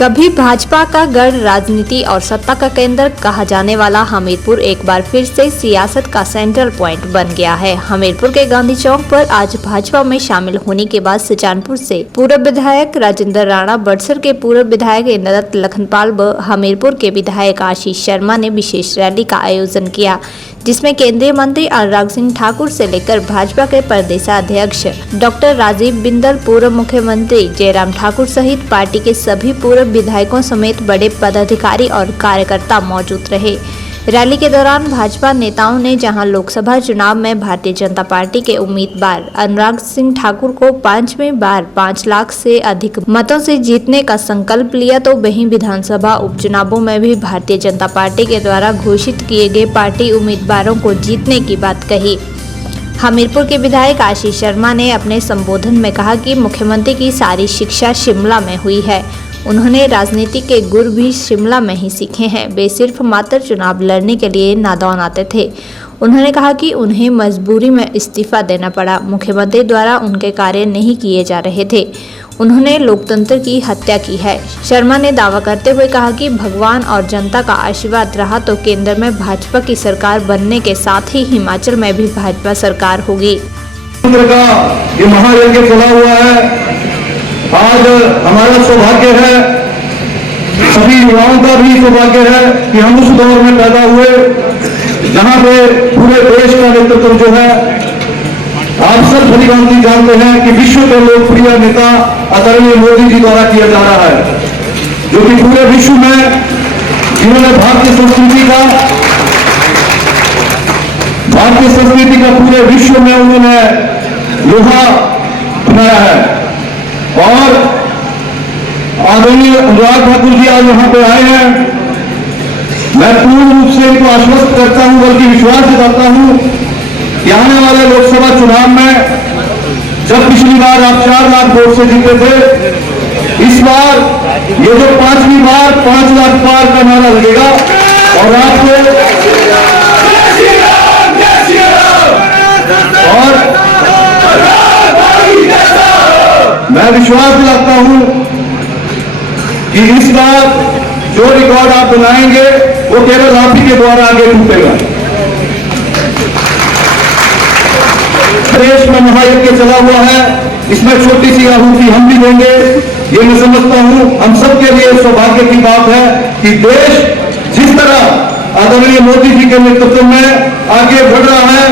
कभी भाजपा का गढ़, राजनीति और सत्ता का केंद्र कहा जाने वाला हमीरपुर एक बार फिर से सियासत का सेंट्रल पॉइंट बन गया है। हमीरपुर के गांधी चौक पर आज भाजपा में शामिल होने के बाद सुजानपुर से पूर्व विधायक राजेंद्र राणा, बड़सर के पूर्व विधायक इंद्रदत्त लखनपाल व हमीरपुर के विधायक आशीष शर्मा ने विशेष रैली का आयोजन किया, जिसमें केंद्रीय मंत्री अनुराग सिंह ठाकुर से लेकर भाजपा के प्रदेशाध्यक्ष डॉक्टर राजीव बिंदल, पूर्व मुख्यमंत्री जयराम ठाकुर सहित पार्टी के सभी पूर्व विधायकों समेत बड़े पदाधिकारी और कार्यकर्ता मौजूद रहे। रैली के दौरान भाजपा नेताओं ने जहां लोकसभा चुनाव में भारतीय जनता पार्टी के उम्मीदवार अनुराग सिंह ठाकुर को 5वीं बार 5 लाख से अधिक मतों से जीतने का संकल्प लिया, तो वहीं विधानसभा उपचुनावों में भी भारतीय जनता पार्टी के द्वारा घोषित किए गए पार्टी उम्मीदवारों को जीतने की बात कही। हमीरपुर के विधायक आशीष शर्मा ने अपने संबोधन में कहा कि मुख्यमंत्री की सारी शिक्षा शिमला में हुई है। उन्होंने राजनीति के गुर भी शिमला में ही सीखे हैं। वे सिर्फ मात्र चुनाव लड़ने के लिए नादौन आते थे। उन्होंने कहा कि उन्हें मजबूरी में इस्तीफा देना पड़ा। मुख्यमंत्री द्वारा उनके कार्य नहीं किए जा रहे थे। उन्होंने लोकतंत्र की हत्या की है। शर्मा ने दावा करते हुए कहा कि भगवान और जनता का आशीर्वाद रहा तो केंद्र में भाजपा की सरकार बनने के साथ ही हिमाचल में भी भाजपा सरकार होगी। ये महायज्ञ चला हुआ है। आज हमारा सौभाग्य है, सभी युवाओं का भी सौभाग्य है कि हम उस दौर में पैदा हुए जहां पे पूरे देश का नेतृत्व जो है, आप सब भलीभांति जानते हैं कि विश्व के लोकप्रिय नेता आदरणीय मोदी जी द्वारा किया जा रहा है, जो कि पूरे विश्व में जिन्होंने भारतीय संस्कृति का पूरे विश्व में उन्होंने लोहा बनाया है। और आदरणीय अनुराग ठाकुर जी आज यहां पे आए हैं। मैं पूर्ण रूप से इनको आश्वस्त करता हूं, बल्कि विश्वास जताता हूं कि आने वाले लोकसभा चुनाव में जब पिछली बार आप 4 लाख वोट से जीते थे, इस बार ये जो 5वीं बार 5 लाख पार का नारा लगेगा और आपको और मैं विश्वास दिलाता हूं कि इस बार जो रिकॉर्ड आप बनाएंगे वो केवल आप ही के द्वारा आगे टूटेगा। देश में महायज्ञ चला हुआ है, इसमें छोटी सी आहुति हम भी देंगे। ये मैं समझता हूं हम सबके लिए सौभाग्य की बात है कि देश जिस तरह आदरणीय मोदी जी के नेतृत्व में आगे बढ़ रहा है,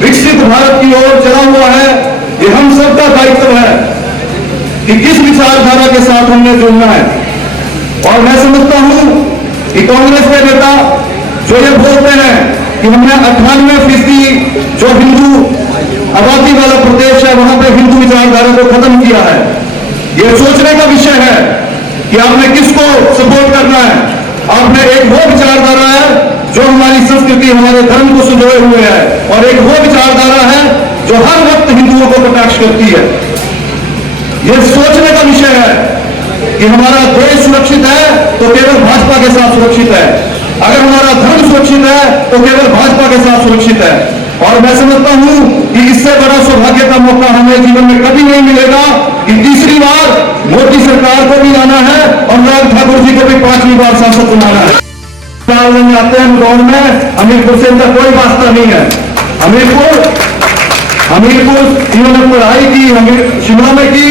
विकसित भारत की ओर चला हुआ है, ये हम सबका दायित्व है कि किस विचारधारा के साथ हमने जुड़ना है। और मैं समझता हूं कि कांग्रेस के नेता जो ये बोलते हैं कि हमने 98% जो हिंदू आबादी वाला प्रदेश है वहां पे हिंदू विचारधारा को खत्म किया है, ये सोचने का विषय है कि आपने किसको सपोर्ट करना है। आपने एक वो विचारधारा है जो हमारी संस्कृति, हमारे धर्म को संजोए हुए है, और एक वो विचारधारा है जो हर वक्त हिंदुओं को कटाक्ष करती है। यह सोचने का विषय है कि हमारा देश सुरक्षित है तो केवल भाजपा के साथ सुरक्षित है, अगर हमारा धर्म सुरक्षित है तो केवल भाजपा के साथ सुरक्षित है। और मैं समझता हूं कि इससे बड़ा सौभाग्य का मौका हमें जीवन में कभी नहीं मिलेगा कि तीसरी बार मोदी सरकार को भी लाना है और अनुराग ठाकुर जी को भी 5वीं बार सांसद बनाना है। आते हैं दौड़ में हमीरपुर से इनका कोई वास्ता नहीं है। हमीरपुर इन्होंने पढ़ाई की शिमला में की,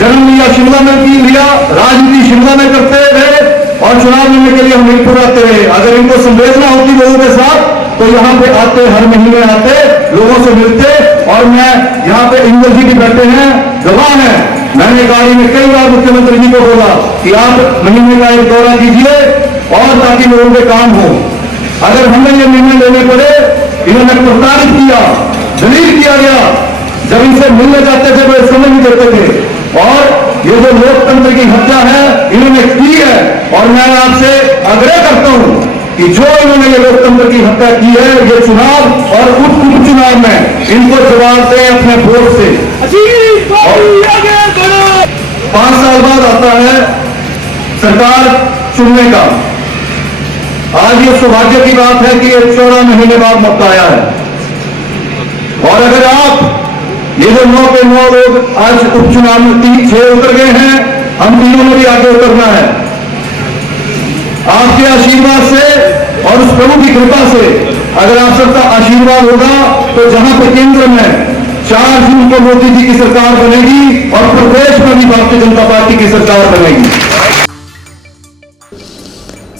जन्म लिया शिमला में लिया, राजनीति शिमला में करते रहे और चुनाव लड़ने के लिए हमीरपुर आते रहे। अगर इनको संवेदना होती लोगों के साथ तो यहाँ पे आते, हर महीने आते, लोगों से मिलते। और मैं यहाँ पे इंद्र जी भी बैठे हैं, गवाह हैं। मैंने गाड़ी में कई बार मुख्यमंत्री जी को बोला कि आप महीने का एक दौरा कीजिए और ताकि लोगों के काम हो। अगर हमें ये निर्णय लेने पड़े, इन्होंने प्रताड़ित किया, दलील किया गया। जब इनसे मिलने जाते थे वो समझ नहीं देते थे। और ये जो लोकतंत्र की हत्या है इन्होंने की है, और मैं आपसे आग्रह करता हूं कि जो इन्होंने ये लोकतंत्र की हत्या की है, ये चुनाव और उपचुनाव में इनको जवाब दें अपने वोट से। 5 साल बाद आता है सरकार चुनने का। आज ये सौभाग्य की बात है कि 14 महीने बाद मौका आया है। और अगर आप ये जो 9 के 9 लोग आज उपचुनाव में 6 उतर गए हैं, हम तीनों ने भी आगे उतरना है। आपके आशीर्वाद से और उस प्रभु की कृपा से अगर आप सबका आशीर्वाद होगा तो जहां पर केंद्र में 4 जून को मोदी जी की सरकार बनेगी और प्रदेश में भी भारतीय जनता पार्टी की सरकार बनेगी।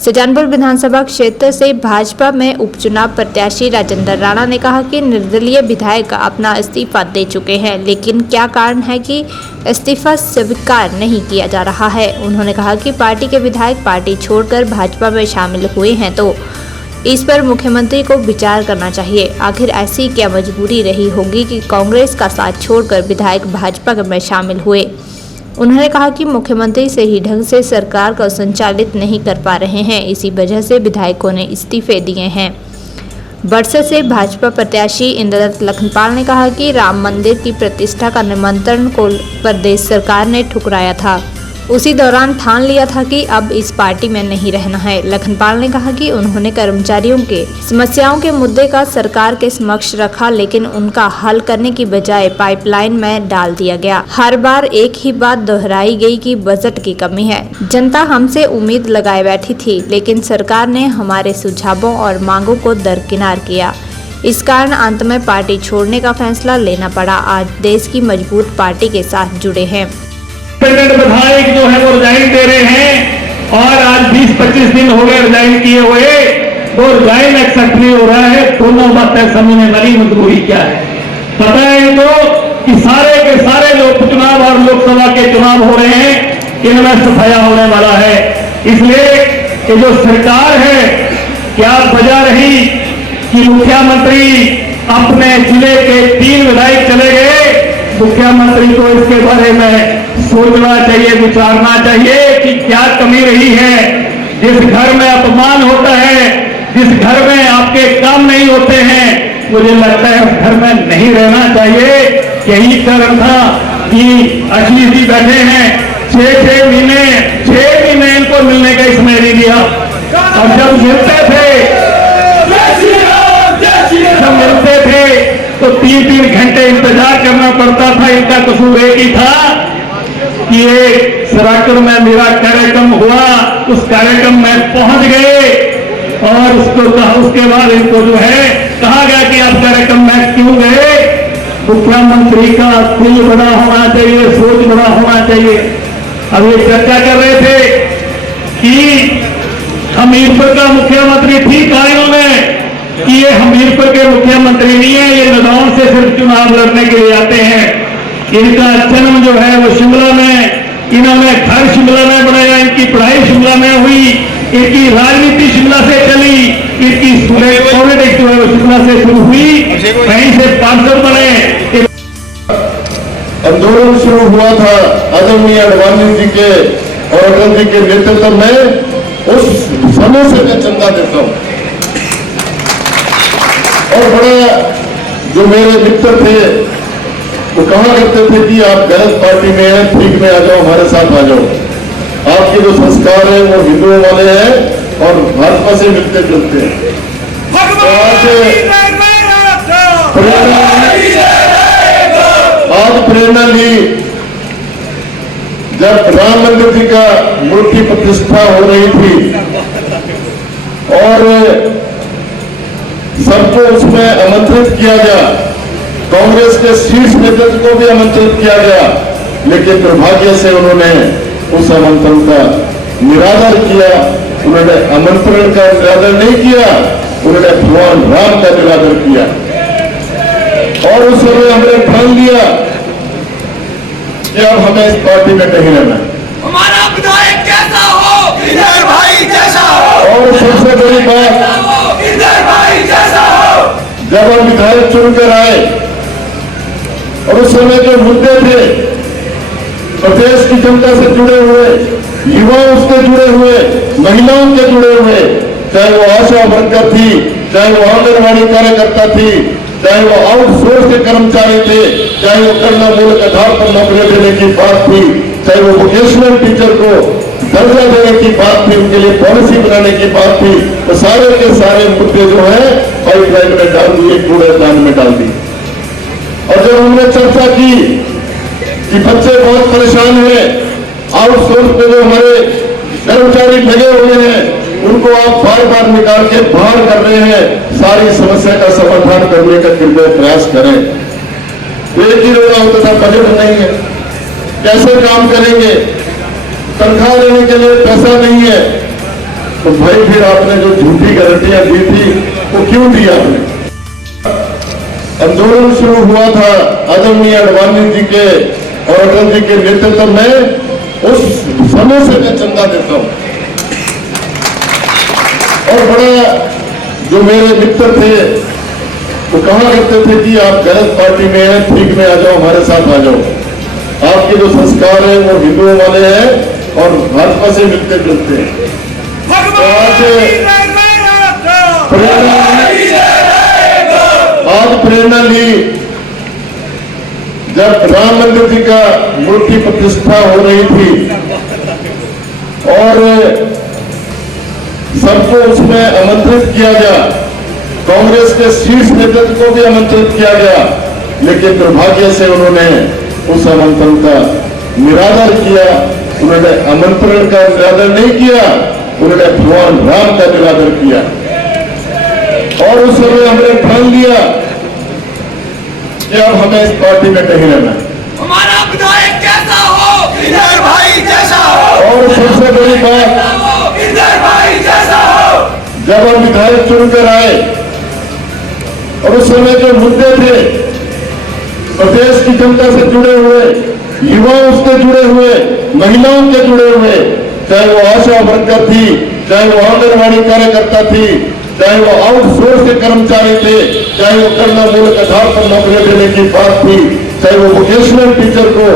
सुजानपुर विधानसभा क्षेत्र से भाजपा में उपचुनाव प्रत्याशी राजेंद्र राणा ने कहा कि निर्दलीय विधायक अपना इस्तीफा दे चुके हैं, लेकिन क्या कारण है कि इस्तीफा स्वीकार नहीं किया जा रहा है। उन्होंने कहा कि पार्टी के विधायक पार्टी छोड़कर भाजपा में शामिल हुए हैं तो इस पर मुख्यमंत्री को विचार करना चाहिए। आखिर ऐसी क्या मजबूरी रही होगी कि कांग्रेस का साथ छोड़कर विधायक भाजपा में शामिल हुए। उन्होंने कहा कि मुख्यमंत्री सही ढंग से सरकार को संचालित नहीं कर पा रहे हैं, इसी वजह से विधायकों ने इस्तीफे दिए हैं। बरसत से भाजपा प्रत्याशी इंद्रदत्त लखनपाल ने कहा कि राम मंदिर की प्रतिष्ठा का निमंत्रण को प्रदेश सरकार ने ठुकराया था, उसी दौरान ठान लिया था कि अब इस पार्टी में नहीं रहना है। लखनपाल ने कहा कि उन्होंने कर्मचारियों के समस्याओं के मुद्दे का सरकार के समक्ष रखा, लेकिन उनका हल करने की बजाय पाइपलाइन में डाल दिया गया। हर बार एक ही बात दोहराई गई कि बजट की कमी है। जनता हमसे उम्मीद लगाए बैठी थी, लेकिन सरकार ने हमारे सुझावों और मांगों को दरकिनार किया। इस कारण अंत में पार्टी छोड़ने का फैसला लेना पड़ा। आज देश की मजबूत पार्टी के साथ जुड़े हैं। विधायक जो है वो रिजाइन दे रहे हैं और आज 20-25 दिन हो गए रिजाइन किए हुए, वो रिजाइन एक्सेप्ट नहीं हो रहा है। दोनों बातें समझने वाली मजबूरी क्या है पता है इनको कि सारे के सारे जो उपचुनाव और लोकसभा के चुनाव हो रहे हैं इनमें सफाया होने वाला है। इसलिए ये जो सरकार है, क्या वजह रही कि मुख्यमंत्री अपने जिले के 3 विधायक चले गए। मुख्यमंत्री को इसके बारे में सोचना चाहिए, विचारना चाहिए कि क्या कमी रही है। जिस घर में अपमान होता है, जिस घर में आपके काम नहीं होते हैं, मुझे लगता है उस घर में नहीं रहना चाहिए। यही कारण था कि अखिलेश जी बैठे हैं 6 महीने इनको मिलने का इसमें नहीं दिया। और जब मिलते थे तो 3-3 घंटे इंतजार करना पड़ता था। इनका कसूर एक ही था कि ये सराकड़ में मेरा कार्यक्रम हुआ, उस कार्यक्रम में पहुंच गए और उसके बाद इनको जो है कहा गया कि आप कार्यक्रम में क्यों गए। मुख्यमंत्री का दिल बड़ा होना चाहिए, सोच बड़ा होना चाहिए। अब ये चर्चा कर रहे थे कि हमीरपुर का मुख्यमंत्री ठीक कहा इन्होंने कि ये हमीरपुर के मुख्यमंत्री नहीं है, ये नदौन से सिर्फ चुनाव लड़ने के लिए आते हैं। इनका जन्म जो है वो शिमला में, इन्होंने घर शिमला में बनाया, इनकी पढ़ाई शिमला में हुई, इनकी राजनीति शिमला से चली, इनकी पॉलिटिक्स जो है वो शिमला से शुरू हुई, कहीं से पार्षद बने। आंदोलन शुरू हुआ था आदरणीय अडवाणी जी के और अटल जी के नेतृत्व में। उस समय से मैं चंदा देता हूं और बड़ा जो मेरे मित्र थे वो कहा करते थे कि आप गलत पार्टी में हैं, ठीक में आ जाओ, हमारे साथ आ जाओ। आपके जो संस्कार है वो हिंदुओं वाले हैं और भाजपा से मिलते जुलते हैं। आज प्रेरणा ली जब राम मंदिर जी का मूर्ति प्रतिष्ठा हो रही थी और सबको उसमें आमंत्रित किया गया, कांग्रेस के शीर्ष नेतृत्व को भी आमंत्रित किया गया, लेकिन दुर्भाग्य से उन्होंने उस आमंत्रण का निरादर किया। उन्होंने आमंत्रण का निरादर नहीं किया, उन्होंने भगवान राम का निरादर किया। और उस समय हमने ठान लिया कि अब हमें इस पार्टी में नहीं रहना है, हमारा विधायक कैसा हो, इधर भाई जैसा हो। और सबसे बड़ी बात, इधर भाई जैसा हो। जब हम विधायक चुनकर आए और उस समय जो मुद्दे थे प्रदेश की जनता से जुड़े हुए, युवाओं से जुड़े हुए, महिलाओं के जुड़े हुए, चाहे वो आशा वर्कर थी, चाहे वो आंगनबाड़ी कार्यकर्ता थी, चाहे वो आउटसोर्स के कर्मचारी थे, चाहे वो करना मूल आधार पर नौकरी देने की बात थी, चाहे वो वोकेशनल टीचर को दर्जा देने की बात थी, उनके लिए पॉलिसी बनाने की बात थी, तो सारे के सारे मुद्दे जो है पाइपलाइन में डाल दिए, कूड़ेदान में डाल दिए। और जब हमने चर्चा की कि बच्चे बहुत परेशान हैं, आउटसोर्स पे जो हमारे कर्मचारी लगे हुए हैं उनको आप बार बार निकाल के बाहर कर रहे हैं। सारी समस्या का समाधान करने का कृपया प्रयास करें। एक ही रोड़ा होता था, बजट नहीं है, कैसे काम करेंगे, तनख्वाह देने के लिए पैसा नहीं है, तो भाई फिर आपने जो झूठी गारंटियां दी थी वो क्यों दी आपने? आंदोलन शुरू हुआ था आदरणीय अडवाणी जी के और अटल जी के नेतृत्व में, उस समय से मैं चंदा देता हूं। और बड़ा जो मेरे मित्र थे वो कहा करते थे कि आप गलत पार्टी में हैं, ठीक में आ जाओ, हमारे साथ आ जाओ। आपके जो संस्कार है वो हिंदुओं वाले हैं और भाजपा से मिलते जुलते हैं। तो आज प्रेरणा ली जब राम मंदिर जी का मूर्ति प्रतिष्ठा हो रही थी और सबको उसमें आमंत्रित किया गया, कांग्रेस के शीर्ष नेतृत्व को भी आमंत्रित किया गया, लेकिन दुर्भाग्य से उन्होंने उस आमंत्रण का निरादर किया। उन्होंने आमंत्रण का निरादर नहीं किया, उन्होंने भगवान राम का निरादर किया। और उस समय हमने ठान लिया कि अब हमें इस पार्टी में नहीं रहना। हमारा विधायक कैसा हो, इधर भाई जैसा हो। और सबसे बड़ी बात, इधर भाई जैसा हो। जब हम विधायक चुनकर आए और उस समय जो मुद्दे थे, प्रदेश की जनता से जुड़े हुए, युवाओं से जुड़े हुए, महिलाओं के जुड़े हुए, चाहे वो आशा वर्कर थी, चाहे वो आंगनबाड़ी कार्यकर्ता थी, चाहे वो आउटसोर्स के कर्मचारी थे, चाहे वो करुणा मूलक आधार पर नौकरी देने की बात थी, चाहे वो वोकेशनल टीचर को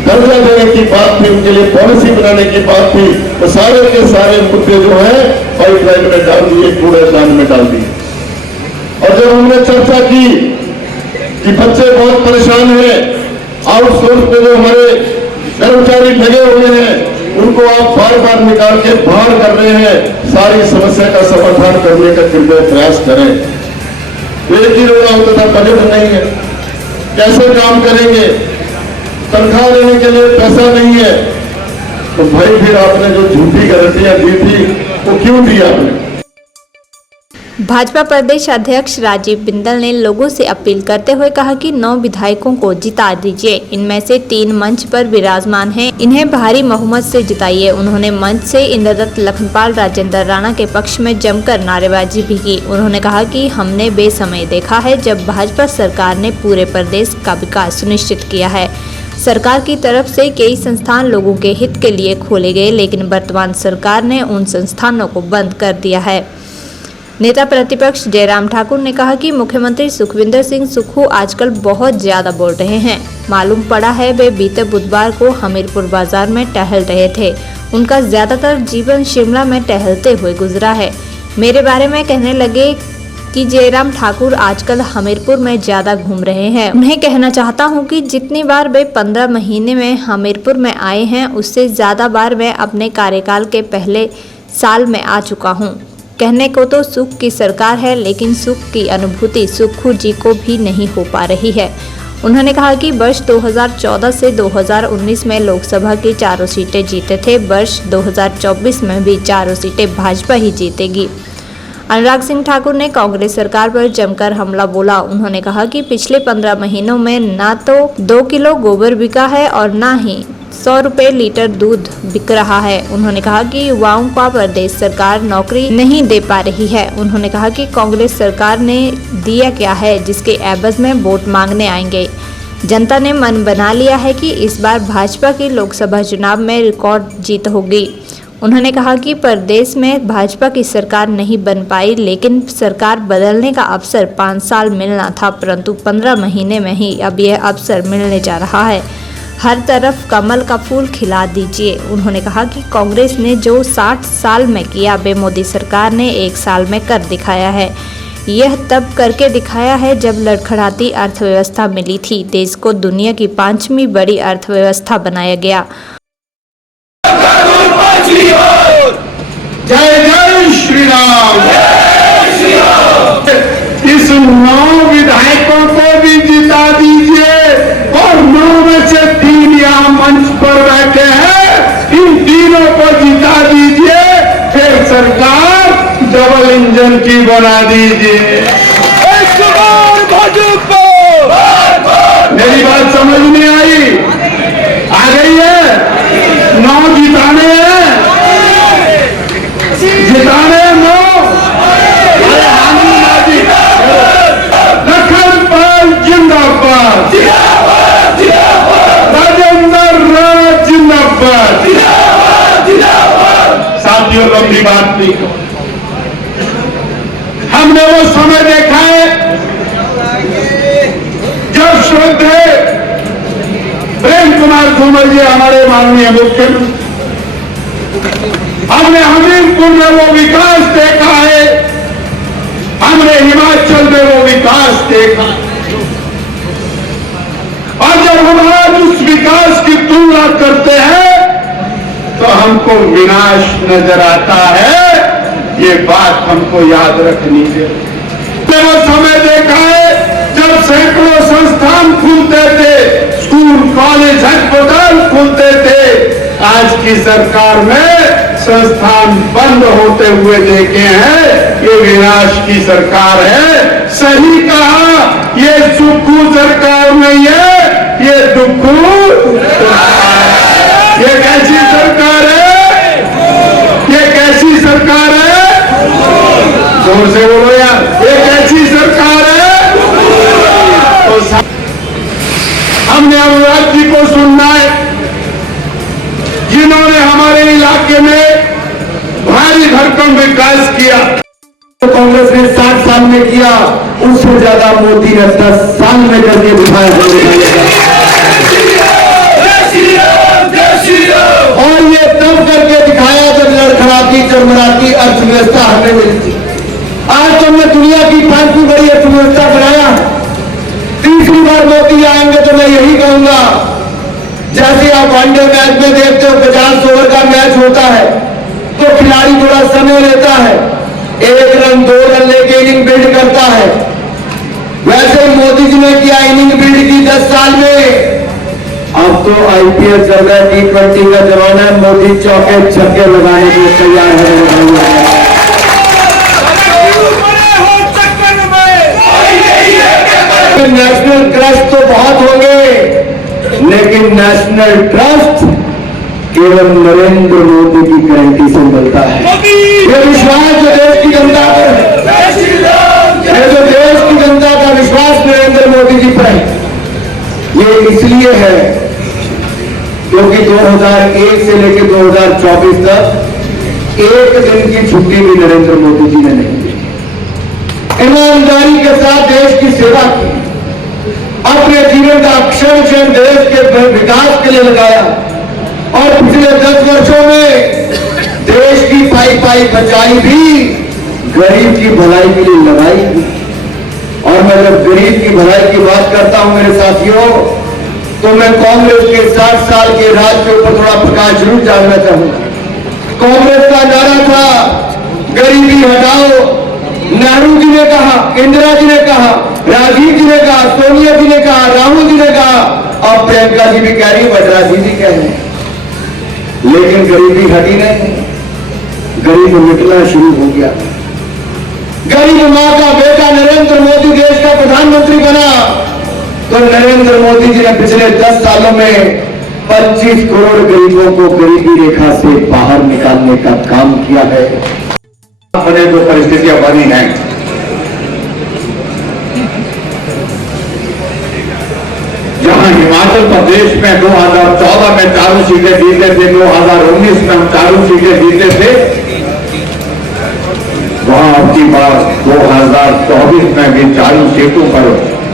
दर्जा देने की बात थी, उनके लिए पॉलिसी बनाने की बात थी, तो सारे के सारे मुद्दे जो है पाइपलाइन में डाल दिए, कूड़ेदान में डाल दिए। और जब हमने चर्चा की कि बच्चे बहुत परेशान हैं, आउटसोर्स पे जो हमारे कर्मचारी लगे हुए हैं उनको आप बार बार निकाल के बाहर कर रहे हैं, सारी समस्या का समाधान करने का कृपया प्रयास करें। एक ही रोड़ा होता था, बजट नहीं है, कैसे काम करेंगे, तनख्वाह देने के लिए पैसा नहीं है, तो भाई फिर आपने जो झूठी गारंटियां दी थी वो क्यों दी आपने? भाजपा प्रदेश अध्यक्ष राजीव बिंदल ने लोगों से अपील करते हुए कहा कि 9 विधायकों को जिता दीजिए। इनमें से 3 मंच पर विराजमान हैं, इन्हें भारी बहुमत से जिताइए। उन्होंने मंच से इंद्रदत्त लखनपाल राजेंद्र राणा के पक्ष में जमकर नारेबाजी भी की। उन्होंने कहा कि हमने बेसमय देखा है जब भाजपा सरकार ने पूरे प्रदेश का विकास सुनिश्चित किया है। सरकार की तरफ से कई संस्थान लोगों के हित के लिए खोले गए, लेकिन वर्तमान सरकार ने उन संस्थानों को बंद कर दिया है। नेता प्रतिपक्ष जयराम ठाकुर ने कहा कि मुख्यमंत्री सुखविंदर सिंह सुक्खू आजकल बहुत ज्यादा बोल रहे हैं। मालूम पड़ा है वे बीते बुधवार को हमीरपुर बाजार में टहल रहे थे। उनका ज्यादातर जीवन शिमला में टहलते हुए गुजरा है। मेरे बारे में कहने लगे कि जयराम ठाकुर आजकल हमीरपुर में ज्यादा घूम रहे हैं। उन्हें कहना चाहता हूं कि जितनी बार वे 15 महीने में हमीरपुर में आए हैं, उससे ज्यादा बार मैं अपने कार्यकाल के पहले साल में आ चुका हूं। कहने को तो सुख की सरकार है, लेकिन सुख की अनुभूति सुक्खू जी को भी नहीं हो पा रही है। उन्होंने कहा कि वर्ष 2014 से 2019 में लोकसभा की 4 सीटें जीते थे। वर्ष 2024 में भी 4 सीटें भाजपा ही जीतेगी। अनुराग सिंह ठाकुर ने कांग्रेस सरकार पर जमकर हमला बोला। उन्होंने कहा कि पिछले 15 महीनों में ना तो 2 किलो गोबर बिका है और ना ही 100 रुपए लीटर दूध बिक रहा है। उन्होंने कहा कि युवाओं को प्रदेश सरकार नौकरी नहीं दे पा रही है। उन्होंने कहा कि कांग्रेस सरकार ने दिया क्या है जिसके एवज में वोट मांगने आएंगे। जनता ने मन बना लिया है कि इस बार भाजपा की लोकसभा चुनाव में रिकॉर्ड जीत होगी। उन्होंने कहा कि प्रदेश में भाजपा की सरकार नहीं बन पाई, लेकिन सरकार बदलने का अवसर 5 साल मिलना था, परंतु 15 महीने में ही अब यह अवसर मिलने जा रहा है। हर तरफ कमल का फूल खिला दीजिए। उन्होंने कहा कि कांग्रेस ने जो 60 साल में किया वे मोदी सरकार ने 1 साल में कर दिखाया है। यह तब करके दिखाया है जब लड़खड़ाती अर्थव्यवस्था मिली थी। देश को दुनिया की 5वीं बड़ी अर्थव्यवस्था बनाया गया। जय जय श्री राम। इस 9 विधायकों को भी जिता दीजिए और 9 में से 3 यहाँ मंच पर बैठे हैं। की बना दीजिए। भाजपा मेरी बात समझ नहीं आई? आ गई है? 9 जिताने हैं, जिताने हैं 9। अरे हामी माजी लखन पाल जिंदाबाद, राजेंद्र राज जिंदाबाद। साथियों, लंबी बात नहीं, हमने वो समय देखा है जब श्रद्धेय प्रेम कुमार धूमल जी हमारे माननीय मुख्यमंत्री, हमने हमीरपुर में वो विकास देखा है, हमने हिमाचल में वो विकास देखा, और जब हम आज उस विकास की तुलना करते हैं तो हमको विनाश नजर आता है। ये बात हमको याद रखनी चाहिए। वो समय देखा है जब सैकड़ों संस्थान खुलते थे, स्कूल कॉलेज अस्पताल खुलते थे। आज की सरकार में संस्थान बंद होते हुए देखे हैं। ये विनाश की सरकार है। सही कहा, ये सुक्खू सरकार नहीं है, ये दुक्खू सरकार है। ये कैसी सरकार है? ये कैसी सरकार है? जोर से बोलो यार, ये कैसी सरकार है? तो हमने अनुराग जी को सुनना है, जिन्होंने हमारे इलाके में भारी भरकम विकास किया। तो कांग्रेस ने 60 साल में किया, उससे ज्यादा मोदी ने 10 साल में करके दिखाया। और ये तब करके दिखाया जब लड़खड़ाती चरमराती अर्थव्यवस्था हमें मिली थी। आज तो हमने दुनिया की 5वीं बड़ी अर्थव्यवस्था बनाया। तीसरी बार मोदी आएंगे तो मैं यही कहूंगा, जैसे आप वनडे मैच में देखते हो 50 ओवर का मैच होता है तो खिलाड़ी थोड़ा समय लेता है, 1 रन 2 रन लेके इनिंग बिल्ड करता है। वैसे ही मोदी जी ने किया, इनिंग बिल्ड की 10 साल में। अब तो आईपीएल चल रहा है, T20 का जमाना है, मोदी चौके छक्के लगाने के लिए तैयार है। नेशनल क्रश तो बहुत होंगे, लेकिन नेशनल ट्रस्ट केवल नरेंद्र मोदी की गारंटी से मिलता है। ये विश्वास जो देश की जनता पर, ये जो देश की जनता का विश्वास नरेंद्र मोदी जी पर, ये इसलिए है क्योंकि 2001 से लेकर 2024 तक 1 दिन की छुट्टी भी नरेंद्र मोदी जी ने नहीं दी। ईमानदारी के साथ देश की सेवा की, अपने जीवन का अक्षर क्षण देश के विकास के लिए लगाया, और पिछले 10 वर्षों में देश की पाई बचाई भी गरीब की भलाई के लिए लगाई भी। और मैं जब गरीब की भलाई की बात करता हूं मेरे साथियों, तो मैं कांग्रेस के 60 साल के राज के ऊपर थोड़ा प्रकाश जरूर डालना चाहूंगा। कांग्रेस का नारा था गरीबी हटाओ। नेहरू जी ने कहा, इंदिरा जी ने कहा, राजीव जी ने कहा, सोनिया जी ने कहा, राहुल जी ने कहा, और प्रियंका जी भी कह रही है, वडरा जी कह रहे हैं। लेकिन गरीबी हटी नहीं, गरीब मिटना शुरू हो गया। गरीब मां का बेटा नरेंद्र मोदी देश का प्रधानमंत्री बना, तो नरेंद्र मोदी जी ने पिछले 10 सालों में 25 करोड़ गरीबों को गरीबी रेखा से बाहर निकालने का काम किया है। बने जो परिस्थितियां बनी हैं, जहां हिमाचल प्रदेश में 2014 में 4 सीटें जीते थे, 2019 में हम 4 सीटें जीते थे, वहां अब की बार 2024 में भी 4 सीटों पर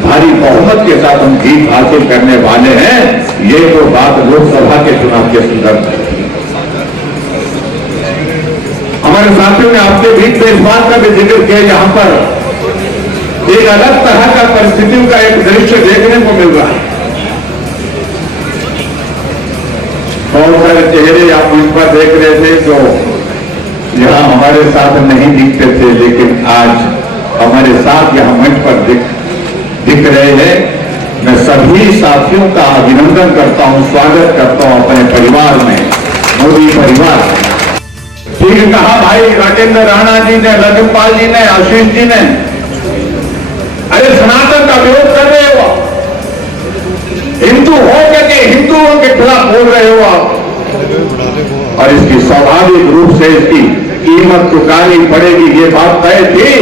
भारी बहुमत के साथ हम जीत हासिल करने वाले हैं। ये तो बात लोकसभा के चुनाव के संदर्भ में। हमारे साथियों ने आपके बीच में इस बात का भी जिक्र किया, यहां पर एक अलग तरह का परिस्थितियों का एक दृश्य देखने को मिल रहा है। बहुत सारे चेहरे आप मंच पर देख रहे थे जो यहां हमारे साथ नहीं दिखते थे, लेकिन आज हमारे साथ यहां मंच पर दिख रहे हैं। मैं सभी साथियों का अभिनंदन करता हूं, स्वागत करता हूं अपने परिवार में, मोदी परिवार में। ठीक कहा भाई राजेंद्र राणा जी ने, लखनपाल जी ने, आशीष जी ने। अरे सनातन का विरोध कर रहे हो आप, हिंदू हो करके हिंदुओं के खिलाफ बोल रहे हो आप, और इसकी स्वाभाविक रूप से इसकी कीमत चुकानी पड़ेगी, ये बात तय थी।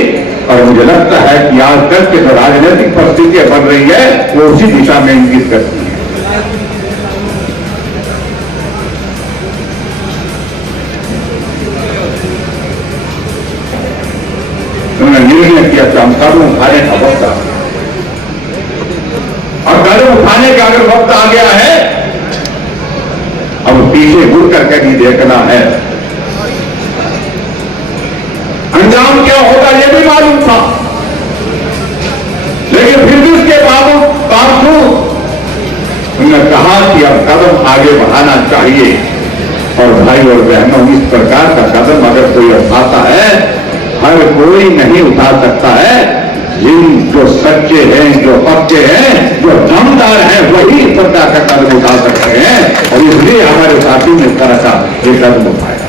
और मुझे लगता है कि आज तक की जो राजनीतिक परिस्थितियां बन रही है वो उसी दिशा में इंगित करती है। उन्होंने निर्णय किया कि हम कदम उठाने का वक्त आ गया, और कदम उठाने का अगर वक्त आ गया है, अब पीछे मुड़ करके नहीं देखना है। अंजाम क्या होगा ये भी मालूम था, लेकिन फिर भी उसके बावजूद उन्होंने कहा कि अब कदम आगे बढ़ाना चाहिए। और भाई और बहनों, इस प्रकार का कदम अगर कोई उठाता है, हर कोई नहीं उठा सकता है। जिन जो सच्चे हैं, जो पक्के हैं, जो दमदार हैं, वही इस प्रकार का कदम उठा सकते हैं। और इसलिए हमारे साथी ने इस तरह का एक कदम उठाया।